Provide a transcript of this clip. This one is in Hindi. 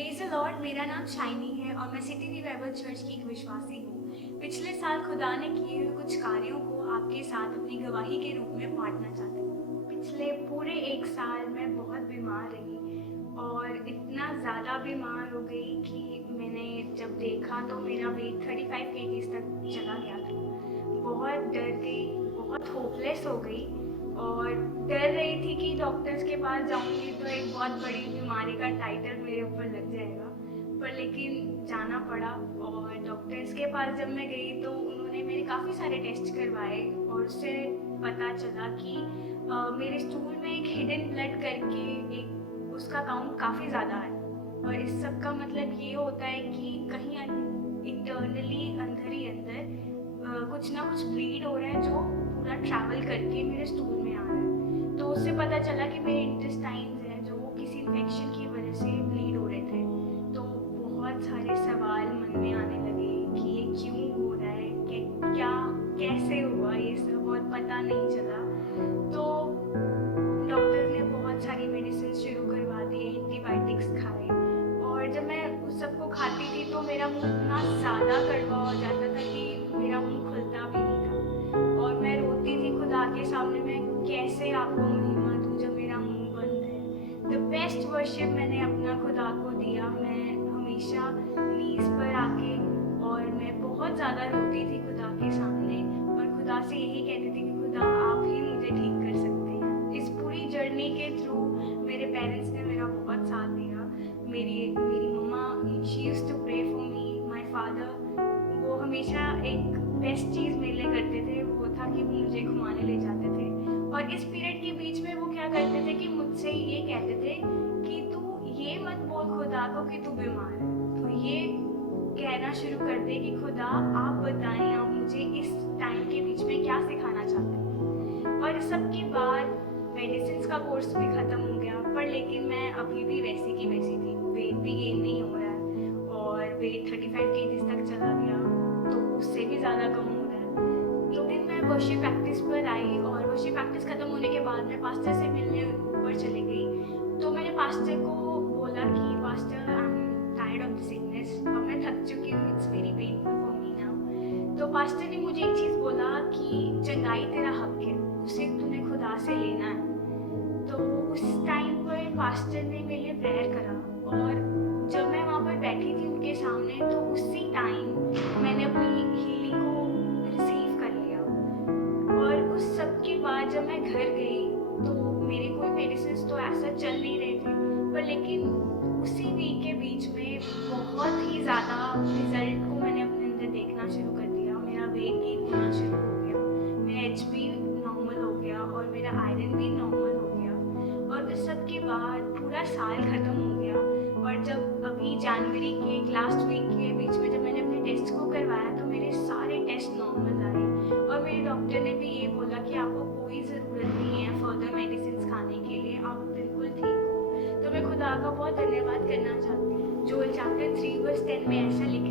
Praise the Lord. मेरा नाम शाइनी है और मैं सिटी रिवाइवल चर्च की एक विश्वासी हूँ। पिछले साल खुदा ने किए हुए कुछ कार्यों को आपके साथ अपनी गवाही के रूप में बांटना चाहती हूँ। पिछले पूरे 1 साल मैं बहुत बीमार रही और इतना ज़्यादा बीमार हो गई कि मैंने जब देखा तो मेरा वेट 35 केजीज़ तक चला गया था। बहुत डर गई, बहुत होपलेस हो गई और डर रही थी कि डॉक्टर्स के पास जाऊंगी तो एक बहुत बड़ी बीमारी का टाइटल मेरे ऊपर लग जाएगा। पर लेकिन जाना पड़ा और डॉक्टर्स के पास जब मैं गई तो उन्होंने मेरे काफ़ी सारे टेस्ट करवाए और उससे पता चला कि मेरे स्टूल में एक हिडन ब्लड करके एक उसका काउंट काफ़ी ज़्यादा है। और इस सब का मतलब ये होता है कि कहीं इंटरनली अंदर ही अंदर कुछ ना कुछ ब्लीड हो रहा है जो पूरा ट्रैवल करके मेरे स्टूल में आ रहा है। तो उससे पता चला कि मेरे इंटेस्टाइन्स हैं जो किसी इन्फेक्शन की वजह से ब्लीड हो रहे थे। तो बहुत सारे सवाल मन में आने लगे कि ये क्यों हो रहा है, कि क्या कैसे हुआ ये सब, और पता नहीं चला। तो डॉक्टर ने बहुत सारी मेडिसिन शुरू करवा दी, एंटीबायोटिक्स खाए और जब मैं उस सबको खाती थी तो मेरा मुंह इतना ज़्यादा कड़वा हो जाता था कि मेरा मुंह खुलता भी नहीं था और मैं रोती थी खुदा के सामने, मैं कैसे आपको महिमा दूँ जब मेरा मुंह बंद है। द बेस्ट वर्शिप मैंने अपना खुदा को दिया। मैं हमेशा नीज पर आके और मैं बहुत ज़्यादा रोती थी खुदा के सामने और खुदा से यही कहती थी कि खुदा आप ही मुझे ठीक कर सकते हैं। इस पूरी जर्नी के थ्रू मेरे पेरेंट्स ने मेरा बहुत साथ दिया। मेरी mamma she used to pray for me. My father वो हमेशा एक बेस्ट चीज़ मेरे लिए करते थे, वो था कि वो मुझे घुमाने ले जाते थे। और इस पीरियड के बीच में वो क्या करते थे कि मुझसे ये कहते थे कि तू ये मत बोल खुदा को कि तू बीमार है, तो ये कहना शुरू कर दे कि खुदा आप बताएं आप मुझे इस टाइम के बीच में क्या सिखाना चाहते हैं। और इस सब के बाद मेडिसिन का कोर्स भी ख़त्म हो गया, पर लेकिन मैं अभी भी वैसी की वैसी थी। वेट भी गेन नहीं हो रहा है और वेट 35 केजीज़ तक चला गया, तो उससे भी ज़्यादा कम हो रहा है। एक दिन मैं वर्शिप प्रैक्टिस पर आई और वर्शिप प्रैक्टिस ख़त्म होने के बाद मैं पास्टर से मिलने ऊपर चली गई। तो मैंने पास्टर को बोला कि pastor I am tired of the sickness, अब मैं थक चुकी हूँ, it's very painful for me now. तो पास्टर ने मुझे एक चीज़ बोला कि चंगाई तेरा हक है, उसे तूने खुदा से लेना है। तो उस टाइम पर पास्टर ने मेरे लिए प्रेयर करा और जब मैं वहाँ पर बैठी थी उनके सामने तो उसी टाइम मैंने अपनी हीलिंग को रिसीव कर लिया। और उस सब के बाद जब मैं घर गई तो मेरे कोई मेडिसिन तो ऐसा चल नहीं रहे थे, पर लेकिन उसी वीक के बीच में बहुत ही ज़्यादा रिजल्ट को मैंने अपने अंदर देखना शुरू कर दिया। मेरा वेट गेन होना शुरू हो गया, मेरा HP नॉर्मल हो गया और मेरा आयरन भी नॉर्मल हो गया। और उस सब के बाद पूरा साल ख़त्म हो गया और जब अभी जनवरी के लास्ट वीक के बीच में जब मैंने अपने टेस्ट को करवाया तो मेरे सारे टेस्ट नॉर्मल आए और मेरे डॉक्टर ने भी ये बोला कि आपको कोई ज़रूरत नहीं है फर्दर मेडिसिन खाने के लिए, आप बिल्कुल ठीक हो। तो मैं खुदा का बहुत धन्यवाद करना चाहती हूँ। जोएल चैप्टर 3 वर्स 10 में ऐसा लिखा